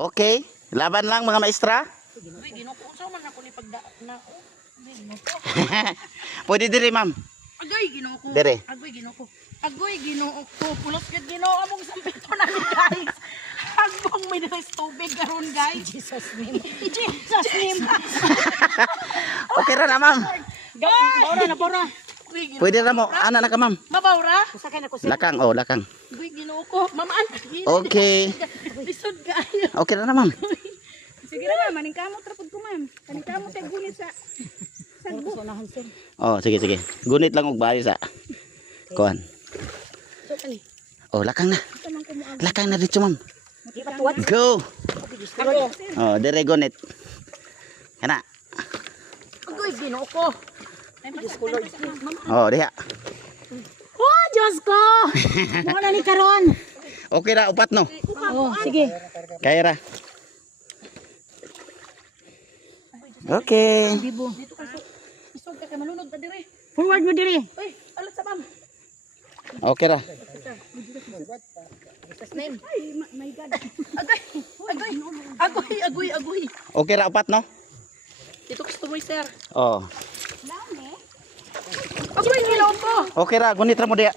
Okay, laban lang mga maestra. Uy, Ginoo ko unsa man ako ni pagda na. Uy, Ginoo ko. Pwede diri ma'am. Agay Ginoo ko. Dire. Agoy Ginoo ko. Agoy Ginoo ko. Pulos gid Ginoo among sampito na ni guys. Hagbong may deres tubig karon guys. Jesus name. Jesus name. Okay ra na ma'am. Bawra na bawra. Uy, Ginoo. Pwede ra mo. Ana na ka ma'am. Mabawra? Sakay na ko sir. Lakang, oh lakang. Uy, Ginoo ko. Mamaan. Okay. Lisod kayo. Okay ra na ma'am. Sige na ma'am, maning kamot rapod ko ma'am. Kaning kamot ay gunit sa sagbo. Oh, sige sige. Gunit lang og bari sa kuan. So kani. Oh, lakang na. Lakang na dito ma'am. Ipatuwad. Go. Ako. Oh, dire gunit. Kana. Agoy Ginoo ko. Oh, diha. Oh, Diyos ko! Mukha na ni karon. Okay ra upat no. Oh, sige. Kaya ra. Okay. Bibo. Dito ka isog ka kay manunod ta dire. Forward mo diri. Uy, alat sa ma'am. Okay ra. Jesus name. Ay, my God. Agoy. Agoy. Agoy. Agoy. Okay ra upat no. Dito gusto mo sir. Oh. Agoy Ginoo ko. Okay ra, gunit ra mo diha.